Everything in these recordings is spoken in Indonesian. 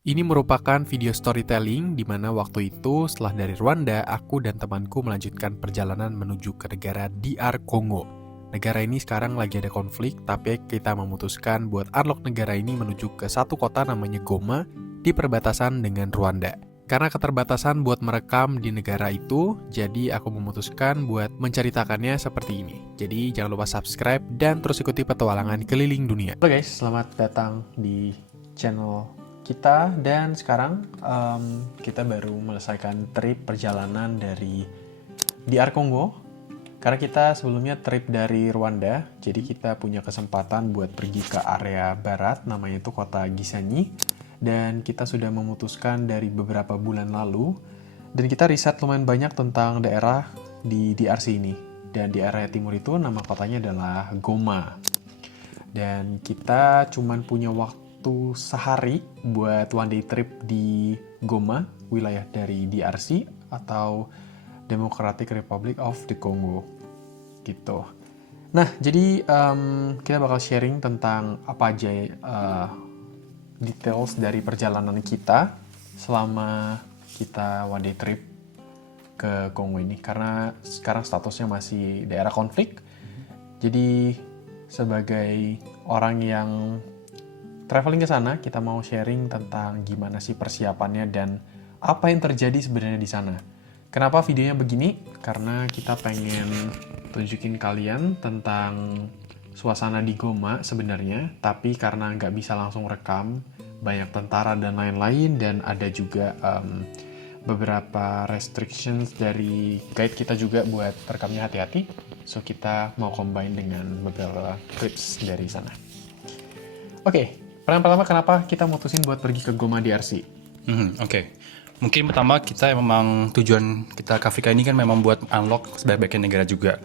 Ini merupakan video storytelling di mana waktu itu setelah dari Rwanda, aku dan temanku melanjutkan perjalanan menuju ke negara DR Kongo. Negara ini sekarang lagi ada konflik, tapi kita memutuskan buat unlock negara ini menuju ke satu kota namanya Goma di perbatasan dengan Rwanda. Karena keterbatasan buat merekam di negara itu, jadi aku memutuskan buat menceritakannya seperti ini. Jadi jangan lupa subscribe dan terus ikuti petualangan keliling dunia. Halo guys, selamat datang di channel kita, dan sekarang kita baru menyelesaikan trip perjalanan dari DR Kongo. Karena kita sebelumnya trip dari Rwanda, jadi kita punya kesempatan buat pergi ke area barat, namanya itu kota Gisenyi. Dan kita sudah memutuskan dari beberapa bulan lalu, dan kita riset lumayan banyak tentang daerah di DRC ini. Dan di area timur itu nama kotanya adalah Goma. Dan kita cuman punya waktu sehari buat one day trip di Goma, wilayah dari DRC atau Democratic Republic of the Congo gitu. Nah, jadi kita bakal sharing tentang apa aja details dari perjalanan kita selama kita one day trip ke Kongo ini, karena sekarang statusnya masih daerah konflik. Jadi sebagai orang yang traveling ke sana, kita mau sharing tentang gimana sih persiapannya dan apa yang terjadi sebenarnya di sana. Kenapa videonya begini? Karena kita pengen tunjukin kalian tentang suasana di Goma sebenarnya, tapi karena nggak bisa langsung rekam, banyak tentara dan lain-lain, dan ada juga beberapa restrictions dari guide kita juga buat rekamnya hati-hati. So kita mau combine dengan beberapa clips dari sana. Oke, pertama kenapa kita mutusin buat pergi ke Goma DRC? Oke. Mungkin pertama kita memang tujuan kita ke Afrika ini kan memang buat unlock sebaik-baiknya negara juga.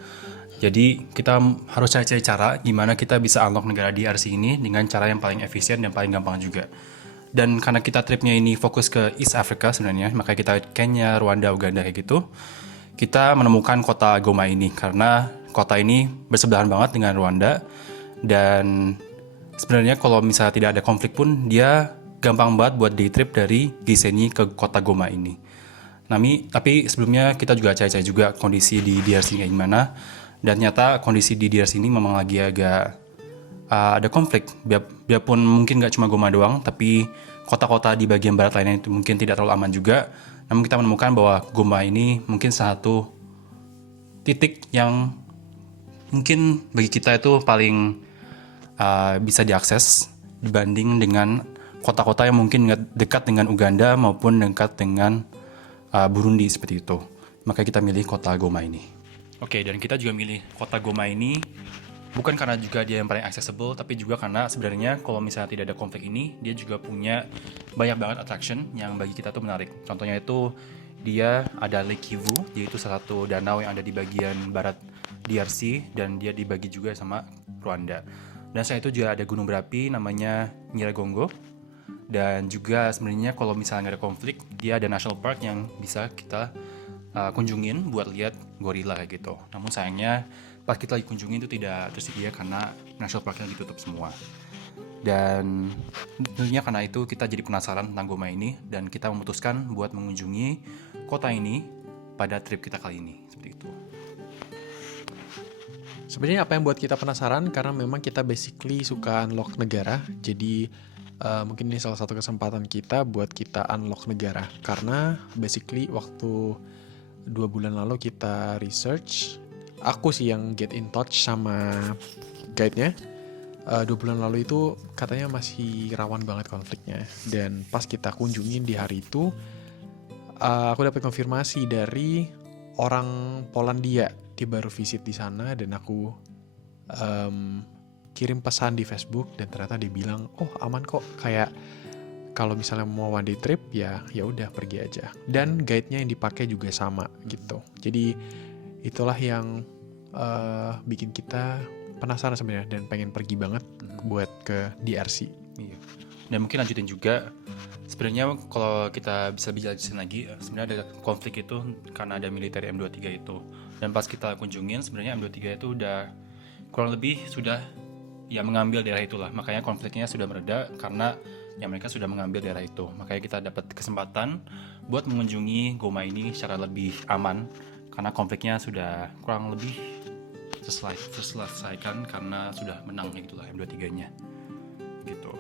Jadi kita harus cari-cari cara gimana kita bisa unlock negara DRC ini dengan cara yang paling efisien dan paling gampang juga. Dan karena kita tripnya ini fokus ke East Africa sebenarnya, makanya kita Kenya, Rwanda, Uganda kayak gitu. Kita menemukan kota Goma ini karena kota ini bersebelahan banget dengan Rwanda, dan sebenarnya kalau misalnya tidak ada konflik pun dia gampang banget buat day trip dari Gisenyi ke kota Goma ini. Tapi sebelumnya kita juga cari-cari juga kondisi di DRC kayak gimana, dan ternyata kondisi di DRC ini memang lagi agak ada konflik. Biarpun mungkin nggak cuma Goma doang, tapi kota-kota di bagian barat lainnya itu mungkin tidak terlalu aman juga. Namun kita menemukan bahwa Goma ini mungkin satu titik yang mungkin bagi kita itu paling bisa diakses dibanding dengan kota-kota yang mungkin dekat dengan Uganda maupun dekat dengan Burundi seperti itu. Makanya kita milih kota Goma ini. Oke, dan kita juga milih kota Goma ini bukan karena juga dia yang paling accessible, tapi juga karena sebenarnya kalau misalnya tidak ada konflik ini, dia juga punya banyak banget attraction yang bagi kita tuh menarik. Contohnya itu dia ada Lake Kivu, yaitu salah satu danau yang ada di bagian barat DRC, dan dia dibagi juga sama Rwanda. Dan selain itu juga ada gunung berapi namanya Nyiragongo. Dan juga sebenarnya kalau misalnya nggak ada konflik, dia ada national park yang bisa kita kunjungin buat lihat gorila kayak gitu. Namun sayangnya pas kita lagi kunjungin itu tidak tersedia karena national parknya ditutup semua. Dan tentunya karena itu kita jadi penasaran tentang Goma ini, dan kita memutuskan buat mengunjungi kota ini pada trip kita kali ini. Seperti itu. Sebenarnya apa yang buat kita penasaran, karena memang kita basically suka unlock negara. Jadi mungkin ini salah satu kesempatan kita buat kita unlock negara. Karena basically waktu 2 bulan lalu kita research, aku sih yang get in touch sama guide-nya. 2 bulan lalu itu katanya masih rawan banget konfliknya. Dan pas kita kunjungin di hari itu, aku dapat konfirmasi dari orang Polandia. Dia baru visit di sana, dan aku kirim pesan di Facebook, dan ternyata dia bilang, oh aman kok, kayak kalau misalnya mau one day trip ya udah pergi aja. Dan guide-nya yang dipakai juga sama gitu. Jadi itulah yang bikin kita penasaran sebenarnya dan pengen pergi banget buat ke DRC. Iya. Dan mungkin lanjutin juga, sebenarnya kalau kita bisa jelasin lagi, sebenarnya ada konflik itu karena ada militer M23 itu. Dan pas kita kunjungin, sebenarnya M23 itu udah kurang lebih sudah ya mengambil daerah itulah. Makanya konfliknya sudah mereda karena yang mereka sudah mengambil daerah itu. Makanya kita dapat kesempatan buat mengunjungi Goma ini secara lebih aman karena konfliknya sudah kurang lebih terselesaikan karena sudah menang gitulah M23-nya. Gitu.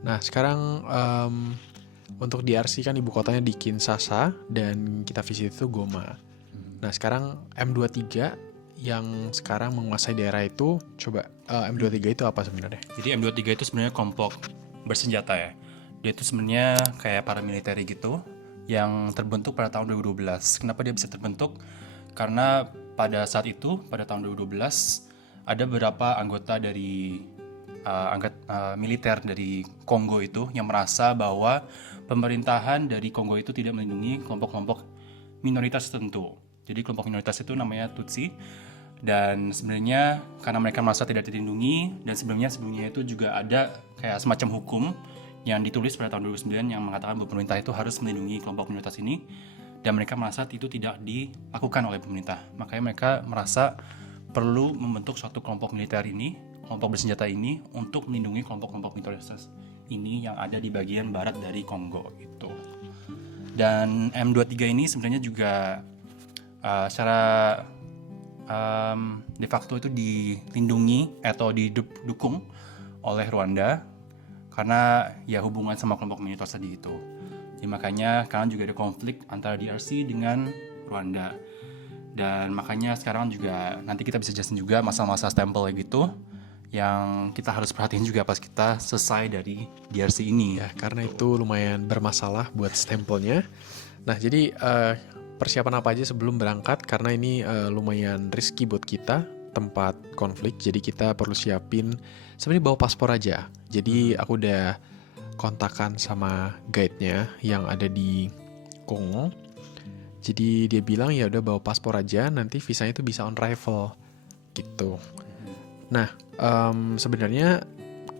Nah, sekarang untuk DRC kan ibu kotanya di Kinshasa dan kita visit itu Goma. Nah, sekarang M23 yang sekarang menguasai daerah itu, coba M23 itu apa sebenarnya? Jadi M23 itu sebenarnya kelompok bersenjata ya. Dia itu sebenarnya kayak paramiliter gitu yang terbentuk pada tahun 2012. Kenapa dia bisa terbentuk? Karena pada saat itu, pada tahun 2012, ada beberapa anggota dari militer dari Kongo itu yang merasa bahwa pemerintahan dari Kongo itu tidak melindungi kelompok-kelompok minoritas tertentu. Jadi kelompok minoritas itu namanya Tutsi. Dan sebenarnya karena mereka merasa tidak dilindungi, dan sebelumnya itu juga ada kayak semacam hukum yang ditulis pada tahun 2009 yang mengatakan bahwa pemerintah itu harus melindungi kelompok minoritas ini, dan mereka merasa itu tidak dilakukan oleh pemerintah. Makanya mereka merasa perlu membentuk suatu kelompok militer ini, kelompok bersenjata ini untuk melindungi kelompok-kelompok minoritas ini yang ada di bagian barat dari Kongo gitu. Dan M23 ini sebenarnya juga secara de facto itu dilindungi atau didukung oleh Rwanda karena ya hubungan sama kelompok minoritas tadi itu. Jadi makanya sekarang juga ada konflik antara DRC dengan Rwanda. Dan makanya sekarang juga nanti kita bisa jelasin juga masalah-masalah stempel gitu yang kita harus perhatiin juga pas kita selesai dari DRC ini. Ya, karena itu lumayan bermasalah buat stempelnya. Nah, jadi persiapan apa aja sebelum berangkat, karena ini lumayan risky buat kita, tempat konflik, jadi kita perlu siapin sebenarnya bawa paspor aja. Jadi aku udah kontakan sama guide-nya yang ada di Kongo. Jadi dia bilang ya udah bawa paspor aja, nanti visanya itu bisa on arrival gitu. Nah, sebenarnya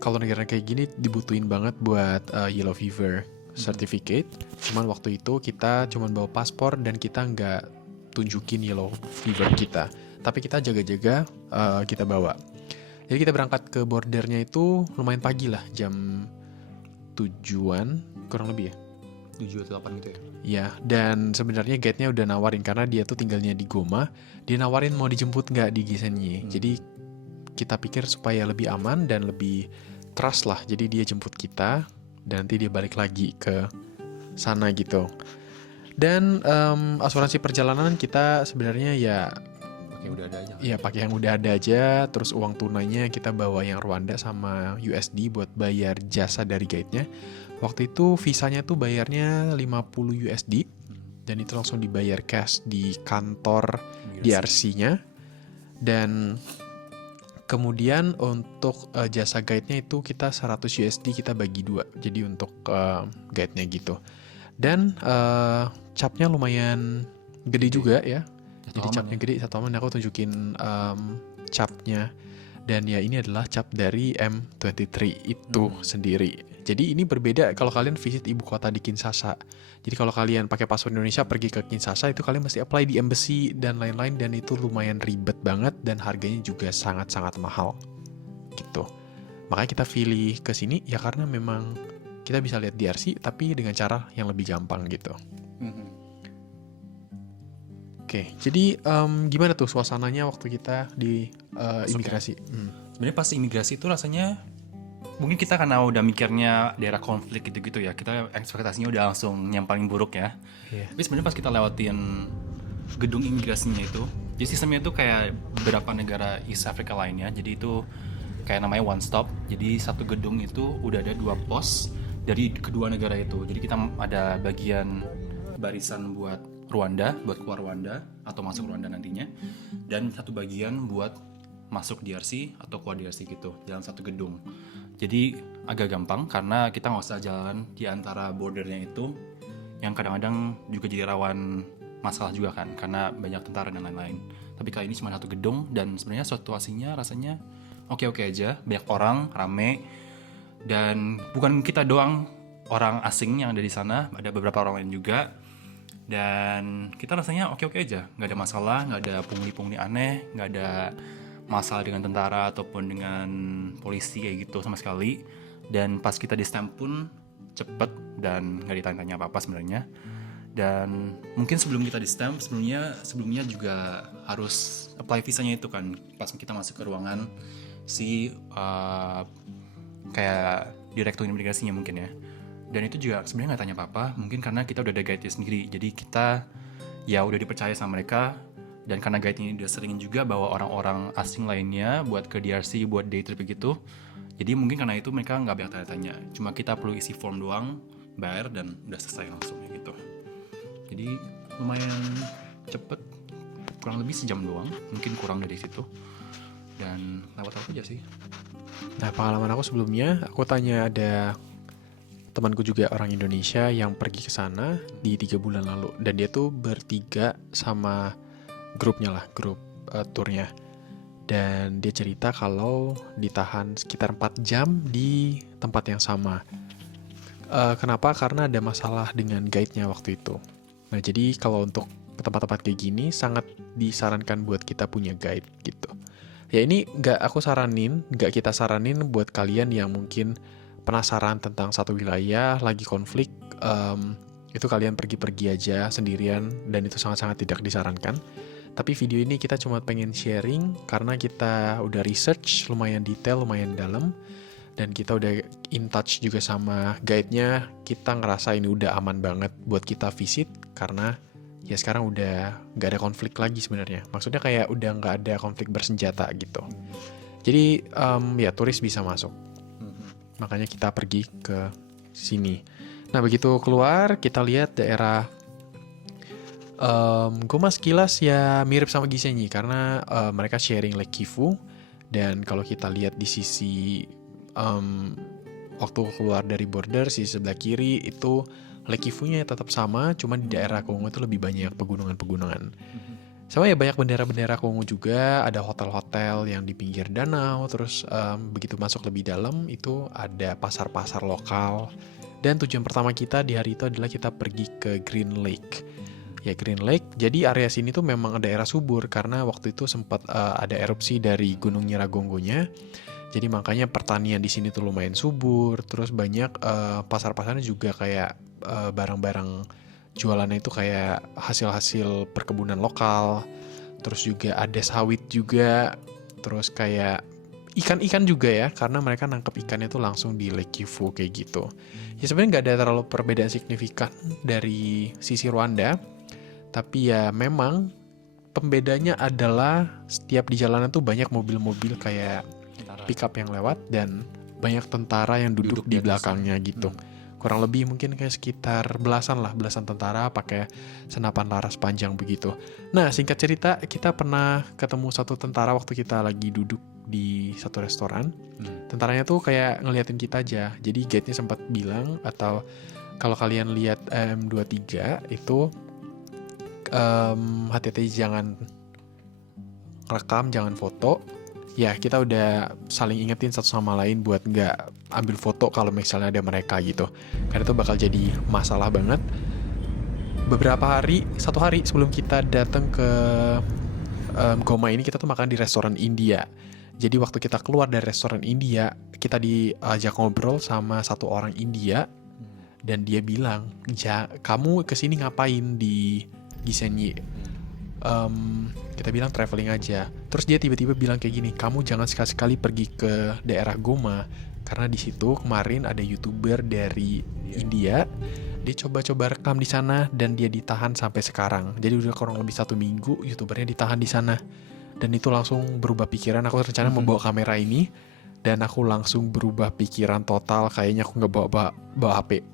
kalau negara kayak gini dibutuhin banget buat yellow fever certificate. Cuman waktu itu kita cuman bawa paspor dan kita nggak tunjukin yellow fever kita. Tapi kita jaga-jaga kita bawa. Jadi kita berangkat ke bordernya itu lumayan pagi lah, jam 7-an kurang lebih ya. 7 atau 8 gitu ya. Ya, dan sebenarnya guide-nya udah nawarin karena dia tuh tinggalnya di Goma. Dia nawarin mau dijemput nggak di Gisenyi. Jadi kita pikir supaya lebih aman dan lebih trust lah. Jadi dia jemput kita dan nanti dia balik lagi ke sana gitu. Dan asuransi perjalanan kita sebenarnya ya Pakai udah ada aja. ya pakai yang udah ada aja. Terus uang tunainya kita bawa yang Rwanda sama USD buat bayar jasa dari guide-nya. Waktu itu visanya tuh bayarnya 50 USD dan itu langsung dibayar cash di kantor DRC-nya. Dan kemudian untuk jasa guide-nya itu kita 100 USD kita bagi 2. Jadi untuk guide-nya gitu. Dan capnya lumayan gede juga ya. Jadi capnya gede, satu aman aku tunjukin capnya. Dan ya ini adalah cap dari M23 itu sendiri. Jadi ini berbeda kalau kalian visit ibu kota di Kinshasa. Jadi kalau kalian pakai paspor Indonesia pergi ke Kinshasa itu kalian mesti apply di embassy dan lain-lain, dan itu lumayan ribet banget dan harganya juga sangat-sangat mahal gitu. Makanya kita pilih ke sini ya karena memang kita bisa lihat DRC tapi dengan cara yang lebih gampang gitu. Oke, jadi gimana tuh suasananya waktu kita di imigrasi? Sebenarnya pas imigrasi itu rasanya mungkin kita karena udah mikirnya daerah konflik gitu-gitu ya, kita ekspektasinya udah langsung yang paling buruk ya. Tapi sebenarnya pas kita lewatin gedung imigrasinya itu, jadi sistemnya itu kayak beberapa negara East Africa lainnya. Jadi itu kayak namanya one stop. Jadi satu gedung itu udah ada 2 pos dari kedua negara itu. Jadi kita ada bagian barisan buat Rwanda, buat keluar Rwanda atau masuk Rwanda nantinya, dan satu bagian buat masuk DRC atau keluar DRC gitu, dalam satu gedung. Jadi agak gampang karena kita nggak usah jalan di antara bordernya itu, yang kadang-kadang juga jadi rawan masalah juga kan, karena banyak tentara dan lain-lain. Tapi kali ini cuma satu gedung dan sebenarnya situasinya rasanya oke-oke aja, banyak orang, rame, dan bukan kita doang orang asing yang ada di sana, ada beberapa orang lain juga. Dan kita rasanya oke-oke aja, nggak ada masalah, nggak ada pungli-pungli aneh, nggak ada masalah dengan tentara ataupun dengan polisi kayak gitu sama sekali. Dan pas kita di stamp pun cepet dan nggak ditanya-tanya apa-apa sebenarnya. Dan mungkin sebelum kita di stamp, sebelumnya juga harus apply visanya itu kan pas kita masuk ke ruangan si kayak direktur imigrasinya mungkin ya. Dan itu juga sebenarnya nggak tanya apa-apa, mungkin karena kita udah ada guide-nya sendiri. Jadi kita ya udah dipercaya sama mereka, dan karena guide ini udah seringin juga bawa orang-orang asing lainnya buat ke DRC buat day trip gitu. Jadi mungkin karena itu mereka nggak banyak tanya-tanya, cuma kita perlu isi form doang, bayar dan udah selesai langsung gitu. Jadi lumayan cepet, kurang lebih sejam doang, mungkin kurang dari situ. Dan lewat apa aja sih. Nah, pengalaman aku sebelumnya, aku tanya ada temanku juga orang Indonesia yang pergi ke sana di 3 bulan lalu, dan dia tuh bertiga sama grupnya lah, grup turnya. Dan dia cerita kalau ditahan sekitar 4 jam di tempat yang sama. Kenapa? Karena ada masalah dengan guide-nya waktu itu. Nah, jadi kalau untuk ke tempat-tempat kayak gini sangat disarankan buat kita punya guide gitu. Ya ini nggak kita saranin buat kalian yang mungkin penasaran tentang satu wilayah lagi konflik, itu kalian pergi-pergi aja sendirian dan itu sangat-sangat tidak disarankan. Tapi video ini kita cuma pengen sharing karena kita udah research lumayan detail, lumayan dalam, dan kita udah in touch juga sama guide-nya. Kita ngerasa ini udah aman banget buat kita visit karena ya sekarang udah nggak ada konflik lagi sebenarnya. Maksudnya kayak udah nggak ada konflik bersenjata gitu. Jadi ya turis bisa masuk. Makanya kita pergi ke sini. Nah begitu keluar kita lihat daerah Goma sekilas ya mirip sama Gisenyi karena mereka sharing Lake Kivu. Dan kalau kita lihat di sisi waktu keluar dari border, sisi sebelah kiri itu Lake Kivunya tetap sama, cuma di daerah Kongo itu lebih banyak pegunungan-pegunungan. Sama ya banyak bendera-bendera Kongo juga, ada hotel-hotel yang di pinggir danau, terus begitu masuk lebih dalam itu ada pasar-pasar lokal. Dan tujuan pertama kita di hari itu adalah kita pergi ke Green Lake. Ya Green Lake, jadi area sini tuh memang daerah subur karena waktu itu sempat ada erupsi dari Gunung Nyiragongonya. Jadi makanya pertanian di sini tuh lumayan subur, terus banyak pasar-pasarnya juga kayak barang-barang jualannya itu kayak hasil-hasil perkebunan lokal, terus juga ada sawit juga, terus kayak ikan-ikan juga ya, karena mereka nangkep ikannya tuh langsung di Lake Kivu kayak gitu. Ya sebenarnya nggak ada terlalu perbedaan signifikan dari sisi Rwanda, tapi ya memang pembedanya adalah setiap di jalanan tuh banyak mobil-mobil kayak pickup yang lewat dan banyak tentara yang duduk di belakangnya gitu. Kurang lebih mungkin kayak sekitar belasan tentara pakai senapan laras panjang begitu. Nah singkat cerita kita pernah ketemu satu tentara waktu kita lagi duduk di satu restoran. Tentaranya tuh kayak ngeliatin kita aja. Jadi guide-nya sempat bilang, atau kalau kalian lihat M23 itu hati-hati jangan rekam, jangan foto. Ya kita udah saling ingetin satu sama lain buat nggak ambil foto kalau misalnya ada mereka gitu, karena itu bakal jadi masalah banget. Satu hari sebelum kita datang ke Goma ini, kita tuh makan di restoran India. Jadi waktu kita keluar dari restoran India, kita diajak ngobrol sama satu orang India, dan dia bilang, kamu kesini ngapain di Gisenyi? Kita bilang traveling aja. Terus dia tiba-tiba bilang kayak gini, kamu jangan sekali-sekali pergi ke daerah Goma karena di situ kemarin ada YouTuber dari India, dia coba-coba rekam di sana dan dia ditahan sampai sekarang. Jadi udah kurang lebih 1 minggu YouTubernya ditahan di sana. Dan itu langsung berubah pikiran. Aku rencana membawa kamera ini dan aku langsung berubah pikiran total. Kayaknya aku nggak bawa HP.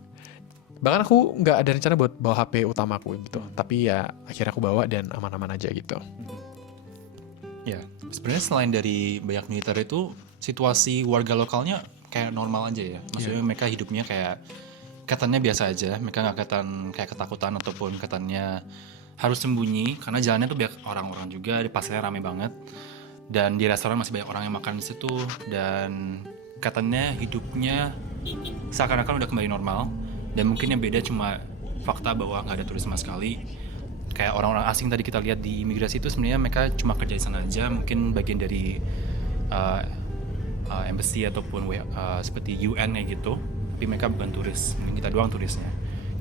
Bahkan aku nggak ada rencana buat bawa HP utamaku gitu. Tapi ya akhirnya aku bawa dan aman-aman aja gitu. Ya, sebenarnya selain dari banyak militer itu, situasi warga lokalnya kayak normal aja ya. Maksudnya mereka hidupnya kayak katanya biasa aja. Mereka nggak kayak ketakutan ataupun katanya harus sembunyi karena jalannya tuh banyak orang-orang juga, di pasarnya rame banget. Dan di restoran masih banyak orang yang makan di situ, dan katanya hidupnya seakan-akan udah kembali normal. Dan mungkin yang beda cuma fakta bahwa nggak ada turis sama sekali. Kayak orang-orang asing tadi kita lihat di imigrasi itu sebenarnya mereka cuma kerja di sana aja, mungkin bagian dari embassy ataupun seperti UN kayak gitu, tapi mereka bukan turis, mungkin kita doang turisnya.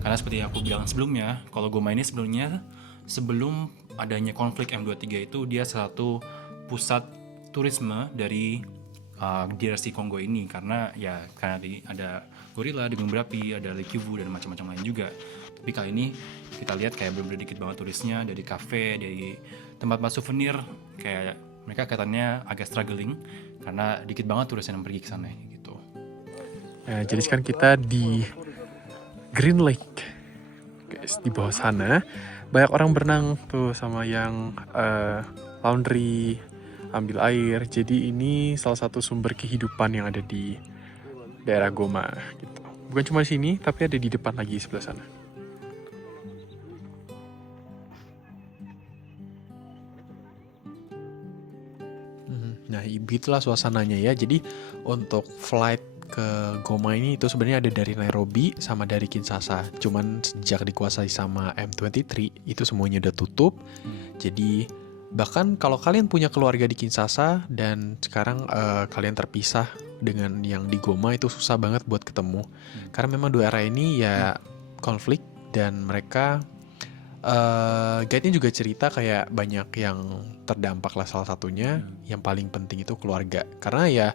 Karena seperti yang aku bilang sebelumnya, kalau Goma ini sebenarnya sebelum adanya konflik M23 itu dia salah satu pusat turisme dari DRC Kongo ini, karena ada gorila, ada gunung berapi, ada Lake Kivu dan macam-macam lain juga. Tapi kali ini kita lihat kayak bener-bener dikit banget turisnya, dari kafe, dari tempat-tempat souvenir, kayak mereka katanya agak struggling karena dikit banget turis yang pergi ke sana gitu. Nah, jadi sekarang kita di Green Lake, guys, di bawah sana banyak orang berenang tuh sama yang laundry, ambil air. Jadi ini salah satu sumber kehidupan yang ada di daerah Goma gitu. Bukan cuma di sini, tapi ada di depan lagi sebelah sana. Nah, itulah suasananya ya. Jadi untuk flight ke Goma ini itu sebenarnya ada dari Nairobi sama dari Kinshasa. Cuman sejak dikuasai sama M23 itu semuanya udah tutup. Jadi bahkan kalau kalian punya keluarga di Kinshasa dan sekarang kalian terpisah dengan yang di Goma, itu susah banget buat ketemu. Karena memang dua area ini ya konflik, dan mereka guide-nya juga cerita kayak banyak yang terdampak lah, salah satunya yang paling penting itu keluarga. Karena ya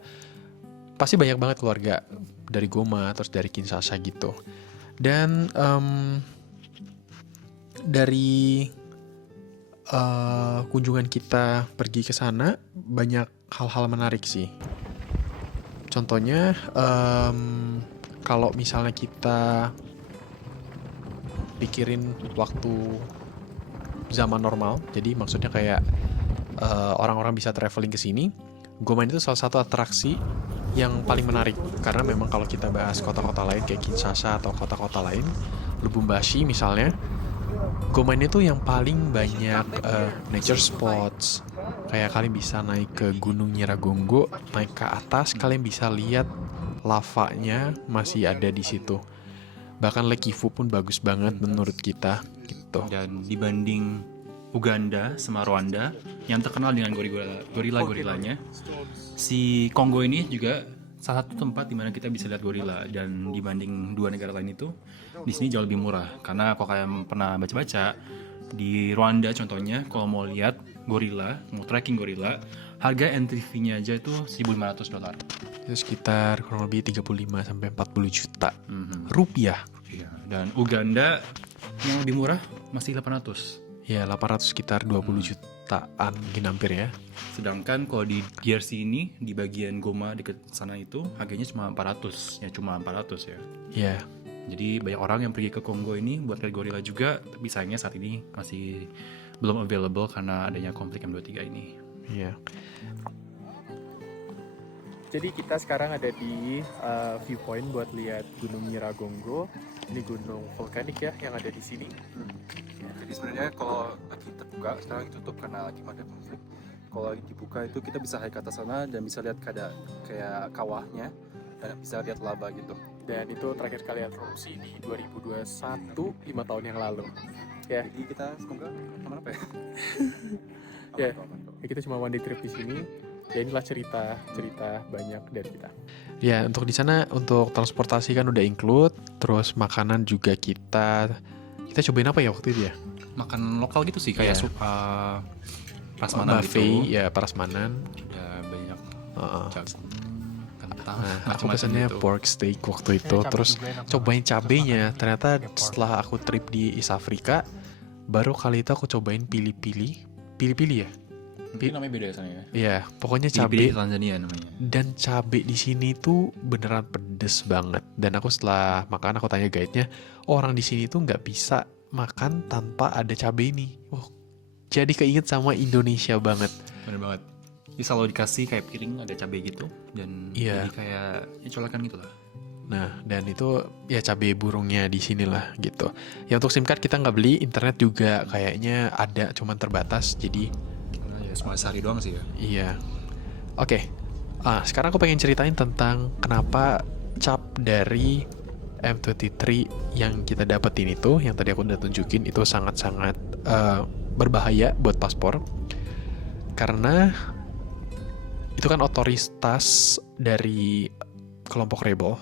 pasti banyak banget keluarga dari Goma terus dari Kinshasa gitu. Dan dari kunjungan kita pergi ke sana banyak hal-hal menarik sih. Contohnya kalau misalnya kita pikirin waktu zaman normal, jadi maksudnya kayak orang-orang bisa traveling ke sini, Goma itu salah satu atraksi yang paling menarik. Karena memang kalau kita bahas kota-kota lain kayak Kinshasa atau kota-kota lain, Lubumbashi misalnya, Goma ini tuh yang paling banyak nature spots. Kayak kalian bisa naik ke Gunung Nyiragongo, naik ke atas, kalian bisa lihat lavanya masih ada di situ. Bahkan Lake Kivu pun bagus banget menurut kita gitu. Dan dibanding Uganda sama Rwanda yang terkenal dengan gorila-gorilanya, si Kongo ini juga salah satu tempat di mana kita bisa lihat gorila. Dan dibanding dua negara lain itu, di sini jauh lebih murah. Karena kalau kalian pernah baca-baca, di Rwanda contohnya, kalau mau lihat gorila, mau tracking gorila, harga entry fee-nya aja itu $1.500. Itu sekitar kurang lebih 35 sampai 40 juta rupiah. Iya. Dan Uganda yang lebih murah masih 800. Ya, 800 sekitar 20 jutaan mungkin hampir ya. Sedangkan kalau di DRC ini, di bagian Goma deket sana itu harganya cuma 400. Ya cuma 400 ya. Ya. Jadi banyak orang yang pergi ke Kongo ini buat lihat gorila juga, tapi sayangnya saat ini masih belum available karena adanya konflik M23 ini. Iya. Jadi kita sekarang ada di viewpoint buat lihat Gunung Nyiragongo. Ini gunung vulkanik ya yang ada di sini. Jadi sebenarnya kalau lagi terbuka, sekarang ditutup karena lagi pada konflik. Kalau lagi dibuka itu kita bisa naik ke atas sana dan bisa lihat kayak kawahnya dan bisa lihat lava gitu. Dan itu terakhir kali erupsi di 2021, 5 tahun yang lalu. Ya. Jadi kita semoga aman apa ya? Ya, kita cuma one day trip di sini. Ya inilah cerita banyak dari kita. Ya, untuk di sana untuk transportasi kan udah include, terus makanan juga kita cobain apa ya waktu itu ya? Makan lokal gitu sih kayak prasmanan buffet, gitu. ya prasmanan. Ya banyak kentang. Nah, aku pesannya gitu. Pork steak waktu itu, terus cobain cabenya. Ternyata setelah aku trip di East Africa, baru kali itu aku cobain pili-pili ya. Mungkin namanya beda ya sana ya. Iya, pokoknya cabai Tanzania namanya. Dan cabai di sini tuh beneran pedes banget. Dan aku setelah makan aku tanya guide-nya, orang di sini tuh nggak bisa makan tanpa ada cabai ini. Jadi keinget sama Indonesia banget. Bener banget. Jadi selalu dikasih kayak piring ada cabai gitu dan jadi kayak colekan gitu lah. Nah, dan itu ya cabai burungnya di sinilah gitu. Ya untuk SIM card kita nggak beli, internet juga kayaknya ada, cuman terbatas. Jadi cuma sehari doang sih ya. Iya. Oke. Sekarang aku pengen ceritain tentang kenapa cap dari M23 yang kita dapetin itu, yang tadi aku udah tunjukin, itu sangat-sangat berbahaya buat paspor. Karena itu kan otoritas dari kelompok rebel.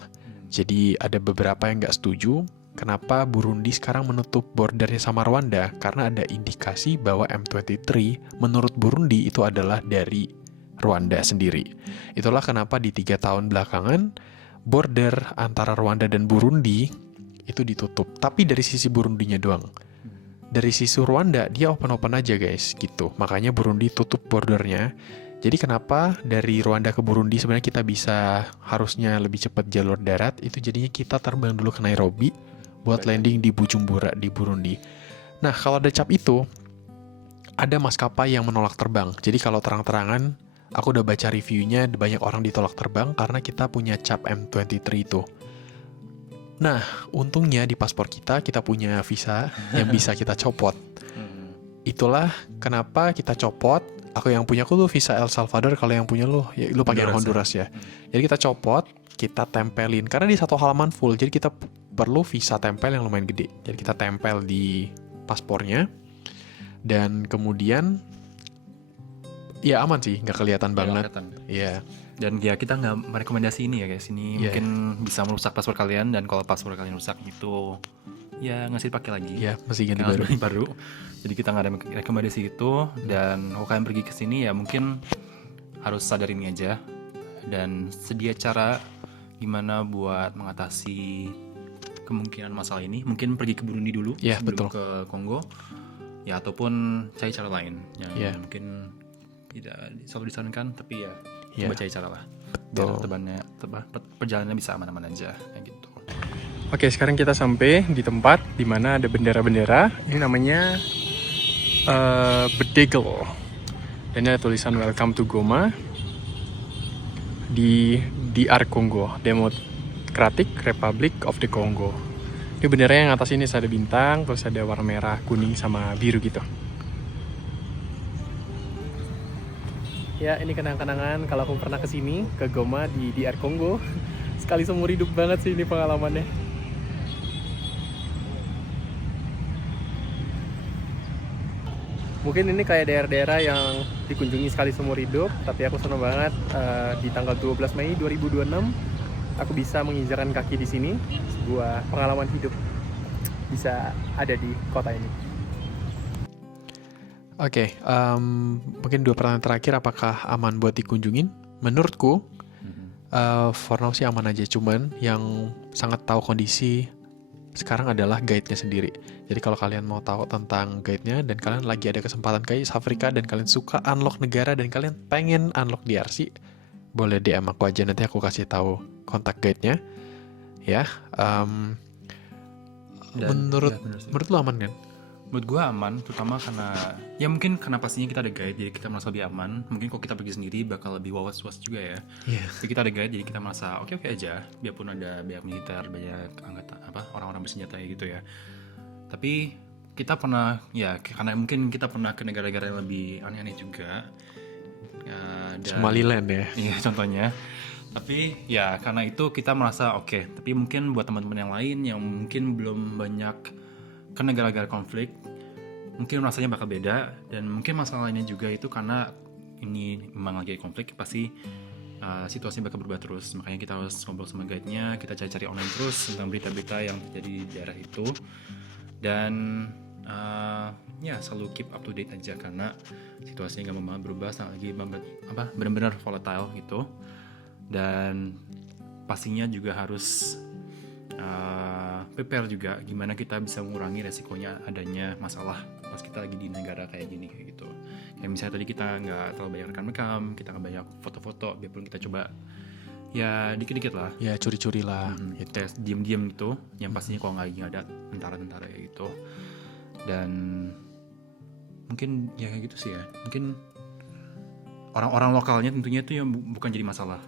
Jadi ada beberapa yang nggak setuju kenapa Burundi sekarang menutup bordernya sama Rwanda, karena ada indikasi bahwa M23 menurut Burundi itu adalah dari Rwanda sendiri. Itulah kenapa di 3 tahun belakangan border antara Rwanda dan Burundi itu ditutup. Tapi dari sisi Burundinya doang. Dari sisi Rwanda dia open-open aja guys gitu. Makanya Burundi tutup bordernya. Jadi kenapa dari Rwanda ke Burundi sebenarnya kita bisa harusnya lebih cepat jalur darat, itu jadinya kita terbang dulu ke Nairobi buat landing di Bujumbura di Burundi. Nah kalau ada cap itu, ada maskapai yang menolak terbang. Jadi kalau terang-terangan, aku udah baca reviewnya, banyak orang ditolak terbang karena kita punya cap M23 itu. Nah, untungnya di paspor kita punya visa yang bisa kita copot. Itulah kenapa kita copot. Aku yang punya tuh visa El Salvador, kalau yang punya lu, ya lu pakai Honduras ya. Jadi kita copot, kita tempelin karena di satu halaman full. Jadi kita perlu visa tempel yang lumayan gede. Jadi kita tempel di paspornya. Dan kemudian ya aman sih, nggak kelihatan banget. Iya. Dan ya kita nggak merekomendasi ini ya guys. Ini mungkin bisa merusak paspor kalian, dan kalau paspor kalian rusak itu ya nggak dipakai lagi. Iya, mesti ganti baru. Jadi kita nggak ada rekomendasi itu. Dan kalau kalian pergi ke sini ya mungkin harus sadar ini aja, dan sedia cara gimana buat mengatasi kemungkinan masalah ini. Mungkin pergi ke Burundi dulu sebelum ke Kongo, ya ataupun cari cara lain yang mungkin tidak selalu disarankan, tapi ya coba cari cara lah biar perjalanannya bisa aman-aman aja kayak gitu. Oke, sekarang kita sampai di tempat di mana ada bendera-bendera. Ini namanya Bedegel. Dan ini ada tulisan Welcome to Goma di DR Congo, Democratic Republic of the Congo. Ini bendera yang atas ini ada bintang, terus ada warna merah, kuning, sama biru gitu. Ya, ini kenang-kenangan kalau aku pernah kesini ke Goma di DR Congo. Sekali seumur hidup banget sih ini pengalamannya. Mungkin ini kayak daerah-daerah yang dikunjungi sekali seumur hidup, tapi aku senang banget di tanggal 12 Mei 2026 aku bisa menginjakan kaki di sini. Sebuah pengalaman hidup bisa ada di kota ini. Oke, mungkin 2 pertanyaan terakhir, apakah aman buat dikunjungin? Menurutku, for now sih aman aja. Cuman yang sangat tahu kondisi sekarang adalah guide-nya sendiri. Jadi kalau kalian mau tahu tentang guide-nya dan kalian lagi ada kesempatan ke East Africa dan kalian suka unlock negara dan kalian pengen unlock DRC, boleh DM aku aja, nanti aku kasih tahu kontak guide-nya. Ya, menurut lu aman kan? Menurut gue aman, terutama karena ya mungkin karena pastinya kita ada guide, jadi kita merasa lebih aman. Mungkin kalau kita pergi sendiri bakal lebih was-was juga ya. Jadi kita ada guide, jadi kita merasa oke aja, biarpun ada banyak militer, banyak anggota orang-orang bersenjata gitu ya. Tapi kita pernah ya, karena mungkin kita pernah ke negara-negara yang lebih aneh-aneh juga. Somaliland ya. Iya contohnya. Tapi ya karena itu kita merasa oke. Tapi mungkin buat teman-teman yang lain yang mungkin belum banyak ke negara-negara konflik, mungkin rasanya bakal beda. Dan mungkin masalahnya juga itu karena ini memang lagi konflik, pasti situasi bakal berubah terus. Makanya kita harus ngobrol sama guide-nya, kita cari-cari online terus tentang berita-berita yang terjadi di daerah itu. Dan ya selalu keep up to date aja, karena situasinya gak berubah, lagi benar-benar volatile gitu. Dan pastinya juga harus prepare juga gimana kita bisa mengurangi resikonya adanya masalah pas kita lagi di negara kayak gini kayak gitu. Kayak misalnya tadi kita nggak terlalu banyak rekam, kita nggak banyak foto-foto, biarpun kita coba ya dikit-dikit lah. Ya curi-curi lah. Tes diem-diem gitu, yang pastinya kalau nggak ada tentara-tentara kayak gitu. Dan mungkin ya kayak gitu sih ya. Mungkin orang-orang lokalnya tentunya itu yang bukan jadi masalah.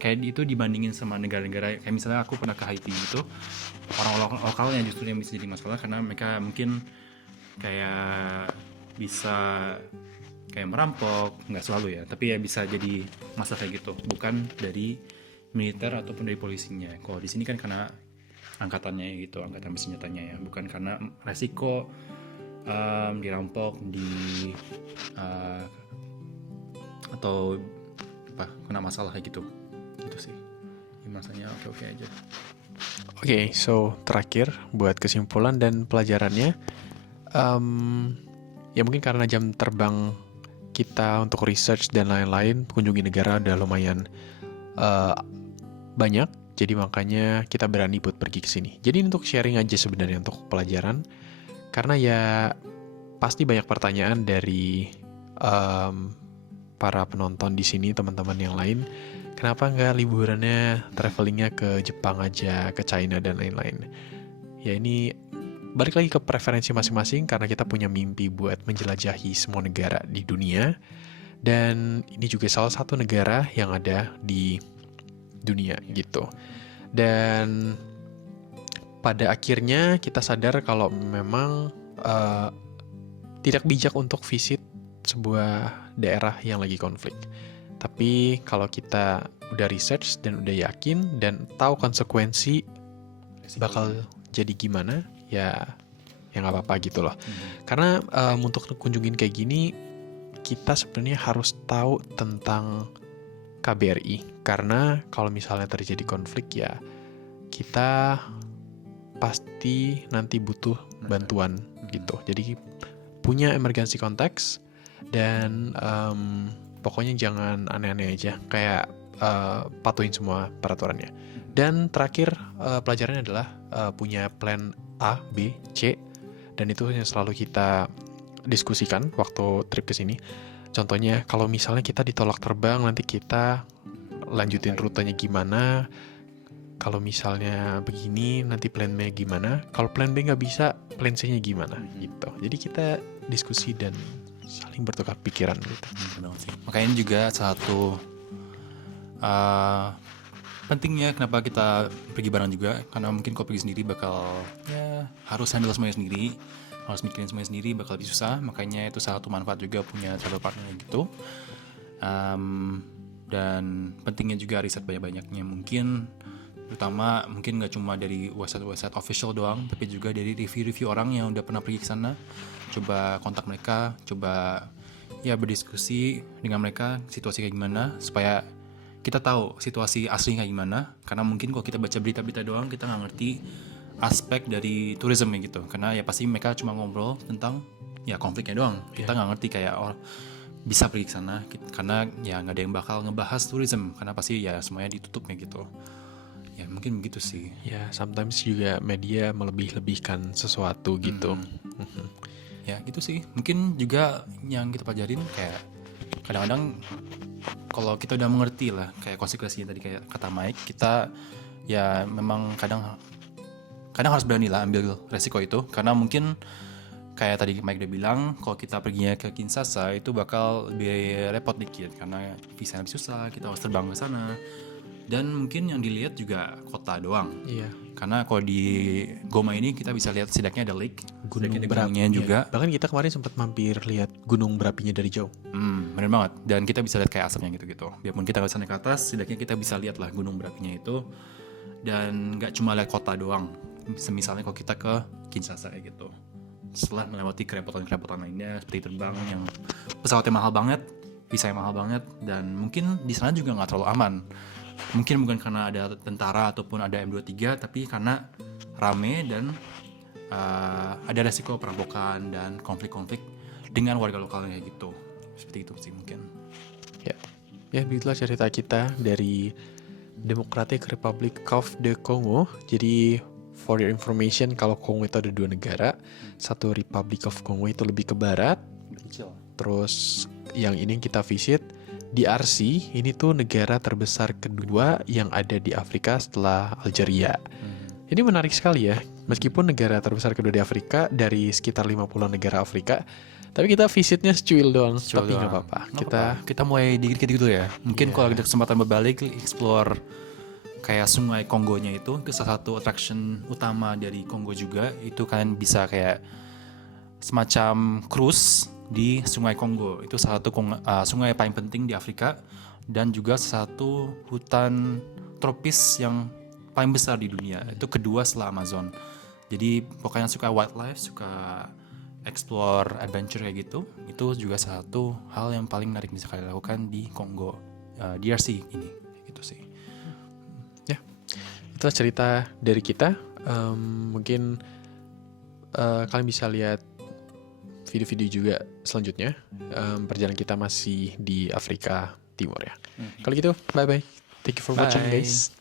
Kayak itu dibandingin sama negara-negara kayak misalnya aku pernah ke Haiti gitu, orang lokalnya justru yang bisa jadi masalah, karena mereka mungkin kayak bisa kayak merampok, nggak selalu ya, tapi ya bisa jadi masalah kayak gitu, bukan dari militer ataupun dari polisinya. Kalau di sini kan karena angkatannya gitu, angkatan bersenjatanya ya, bukan karena resiko dirampok atau kena masalah kayak gitu. Gitu sih. masanya oke-oke aja. Oke, so terakhir buat kesimpulan dan pelajarannya, ya mungkin karena jam terbang kita untuk research dan lain-lain, kunjungi negara udah lumayan eh, banyak, jadi makanya kita berani buat pergi ke sini. Jadi untuk sharing aja sebenarnya untuk pelajaran, karena ya pasti banyak pertanyaan dari para penonton di sini, teman-teman yang lain. Kenapa nggak liburannya, travelingnya ke Jepang aja, ke China dan lain-lain. Ya ini balik lagi ke preferensi masing-masing karena kita punya mimpi buat menjelajahi semua negara di dunia. Dan ini juga salah satu negara yang ada di dunia gitu. Dan pada akhirnya kita sadar kalau memang tidak bijak untuk visit sebuah daerah yang lagi konflik. Tapi kalau kita udah research dan udah yakin dan tahu konsekuensi bakal jadi gimana, ya nggak apa-apa gitu loh. Karena untuk kunjungin kayak gini, kita sebenarnya harus tahu tentang KBRI. Karena kalau misalnya terjadi konflik ya, kita pasti nanti butuh bantuan gitu. Jadi punya emergency contacts dan pokoknya jangan aneh-aneh aja, kayak patuhin semua peraturannya. Dan terakhir pelajarannya adalah punya plan A, B, C, dan itu yang selalu kita diskusikan waktu trip ke sini. Contohnya kalau misalnya kita ditolak terbang, nanti kita lanjutin rutenya gimana. Kalau misalnya begini, nanti plan B gimana. Kalau plan B nggak bisa, plan C-nya gimana gitu. Jadi kita diskusi dan saling bertukar pikiran gitu. Makanya juga satu pentingnya kenapa kita pergi bareng juga, karena mungkin kalau pergi sendiri bakal ya harus handle semuanya sendiri, harus mikirin semuanya sendiri, bakal lebih susah. Makanya itu salah satu manfaat juga punya travel partner gitu. Dan pentingnya juga riset banyak-banyaknya, mungkin terutama mungkin nggak cuma dari website official doang, tapi juga dari review-review orang yang udah pernah pergi ke sana. Coba kontak mereka, coba ya berdiskusi dengan mereka situasi kayak gimana, supaya kita tahu situasi asli kayak gimana. Karena mungkin kalau kita baca berita-berita doang, kita nggak ngerti aspek dari tourism gitu. Karena ya pasti mereka cuma ngobrol tentang ya konfliknya doang. Kita nggak ngerti kayak bisa pergi ke sana, karena ya nggak ada yang bakal ngebahas tourism, karena pasti ya semuanya ditutupnya gitu. Ya mungkin begitu sih. Ya sometimes juga media melebih-lebihkan sesuatu gitu. Ya gitu sih. Mungkin juga yang kita pelajarin kayak kadang-kadang kalau kita udah mengerti lah kayak konsekuensinya tadi kayak kata Mike, kita ya memang kadang harus berani lah ambil resiko itu, karena mungkin kayak tadi Mike udah bilang, kalau kita perginya ke Kinshasa itu bakal lebih repot dikit karena visa lebih susah, kita harus terbang ke sana. Dan mungkin yang dilihat juga kota doang. Iya. Karena kalau di Goma ini kita bisa lihat setidaknya ada lake, Gunung berapinya juga. Bahkan kita kemarin sempat mampir lihat gunung berapinya dari jauh. Bener banget. Dan kita bisa lihat kayak asapnya gitu-gitu. Biarpun kita nggak bisa naik ke atas, setidaknya kita bisa lihat lah gunung berapinya itu. Dan nggak cuma lihat kota doang. Misalnya kalau kita ke Kinshasa kayak gitu. Setelah melewati kerepotan-kerepotan lainnya seperti terbang yang pesawatnya mahal banget, visanya mahal banget, dan mungkin di sana juga nggak terlalu aman. Mungkin bukan karena ada tentara ataupun ada M23, tapi karena rame dan ada resiko perampokan dan konflik-konflik dengan warga lokalnya gitu. Seperti itu sih mungkin. Ya begitulah cerita kita dari Democratic Republic of the Congo. Jadi for your information, kalau Kongo itu ada 2 negara. Satu Republic of Congo itu lebih ke barat. Terus yang ini kita visit DRC, ini tuh negara terbesar kedua yang ada di Afrika setelah Algeria. Ini menarik sekali ya, meskipun negara terbesar kedua di Afrika dari sekitar 50 negara Afrika, tapi kita visitnya secuil doang, tapi nggak apa-apa. Kita mulai dikit-dikit gitu ya. Mungkin kalau ada kesempatan berbalik, explore kayak sungai Kongonya itu salah satu attraction utama dari Kongo juga. Itu kan bisa kayak semacam cruise di Sungai Kongo. Itu salah satu sungai paling penting di Afrika, dan juga salah satu hutan tropis yang paling besar di dunia. Itu kedua setelah Amazon. Jadi pokoknya suka wildlife, suka explore adventure kayak gitu, itu juga salah satu hal yang paling menarik bisa kalian lakukan di Kongo, DRC ini gitu sih. Ya, itulah cerita dari kita. Mungkin kalian bisa lihat video-video juga selanjutnya. Perjalanan kita masih di Afrika Timur ya. Kalau gitu, bye-bye. Thank you for watching, Bye. guys.